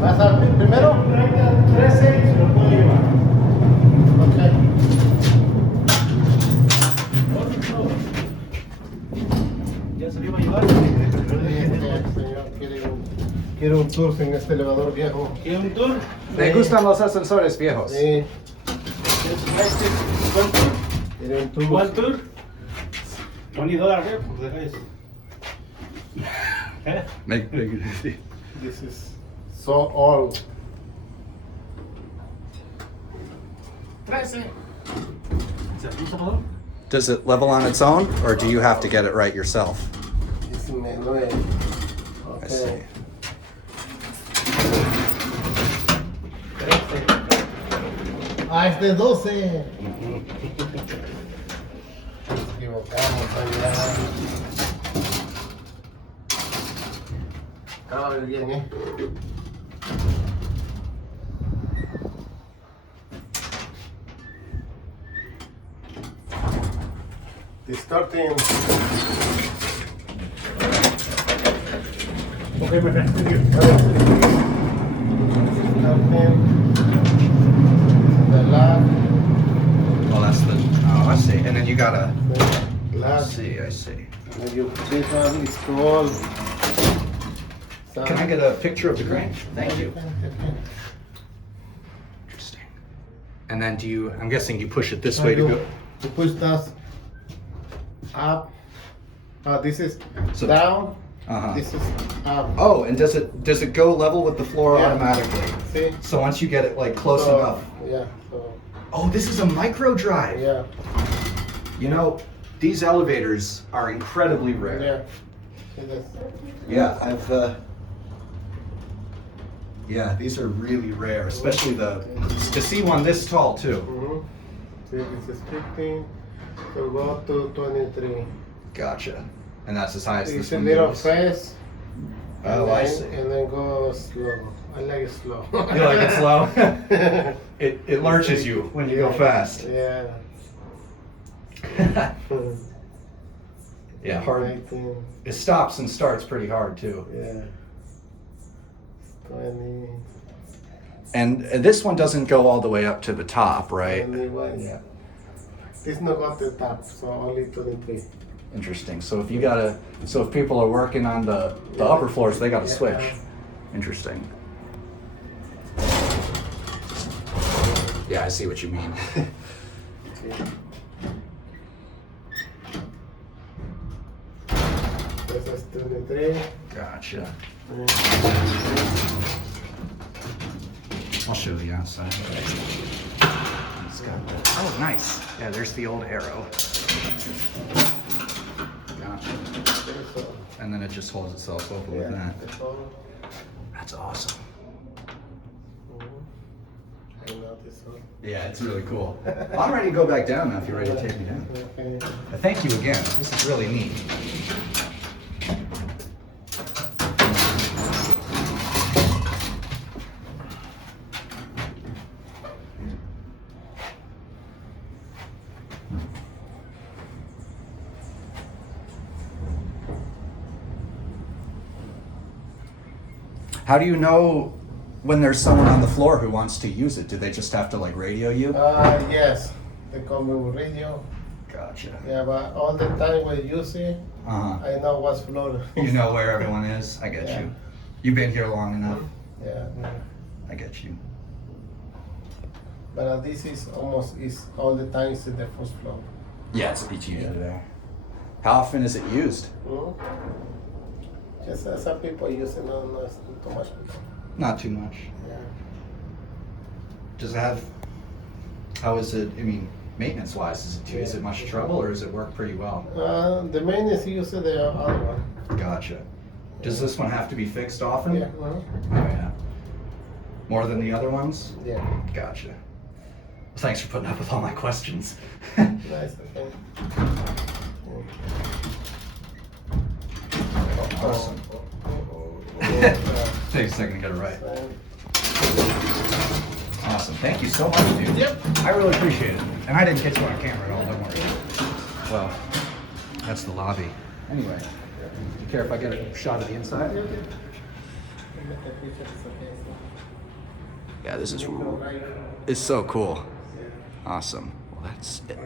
¿Vas a abrir primero? 13 se lo puedo llevar. Ok. ¿Ya se lo iba a llevar? Señor quiere un tour en este elevador viejo. ¿Quiere un tour? Me gustan los ascensores viejos. Sí. ¿Cuál tour? ¿Quiere un tour? ¿Cuál tour? $20, pues deja eso. Make it easy. This is so old. 13. Does it level on its own, or do you have to get it right yourself? 19. I see. Ah, es de 12. Nos equivocamos allá. Estaba bien, Distorting. Okay, my friend. Thank you. The lab. Well, that's the. Oh, I see. And then you gotta. Lab. I see. And you this one is too old. Can I get a picture of the crane? Thank you. Interesting. And then do you? I'm guessing you push it this way to go. You push that up. This is So- down. Uh-huh. This is up. Oh, and does it go level with the floor Yeah. automatically? See? So once you get it like close So, enough. Yeah. So, Oh, this is a micro drive. yeah. You know, these elevators are incredibly rare. Yeah. See this? Yeah, I've. Yeah, these are really rare, especially to see one this tall too. Mm-hmm. See, this is 15. So go to 23. Gotcha. And that's as high as this It's a one little goes. fast. Oh, and I then, see. And then go slow. I like it slow. You like it slow? It lurches you when you go fast. Yeah. Yeah, hard. 19. It stops and starts pretty hard too. Yeah. 20. And this one doesn't go all the way up to the top, right? 21. Yeah. This not got the top, so only 23. Interesting. So if if people are working on the upper floors, they got to switch. Interesting. Yeah, I see what you mean. This is 23. Gotcha. I'll show you outside. It's got the, oh, nice. Yeah, there's the old arrow. Gotcha. And then it just holds itself over with that. That's awesome. I know this one. Yeah, it's really cool. I'm ready to go back down now if you're ready to take me down. Okay. Thank you again. This is really neat. How do you know when there's someone on the floor who wants to use it? Do they just have to like radio you? Yes. They call me with radio. Gotcha. Yeah, but all the time when you see, Uh-huh. I know what's floor. You know where everyone is? I get Yeah. you. You've been here long enough. Yeah. I get you. But this is all the time is in the first floor. Yeah, it's usually there. How often is it used? Hmm? Just some people use it, not too much people. Not too much. Yeah. Does it have, how is it, I mean, maintenance wise, is it much trouble or does it work pretty well? The main is use the other one. Gotcha. Does this one have to be fixed often? Yeah. Oh yeah. More than the other ones? Yeah. Gotcha. Thanks for putting up with all my questions. Nice. Okay. Awesome. Takes a second to get it right. Awesome. Thank you so much, dude. Yep. I really appreciate it. And I didn't get you on camera at all, don't worry. Well, that's the lobby. Anyway, do you care if I get a shot of the inside? Yeah, this is so cool. Awesome. Well, that's it.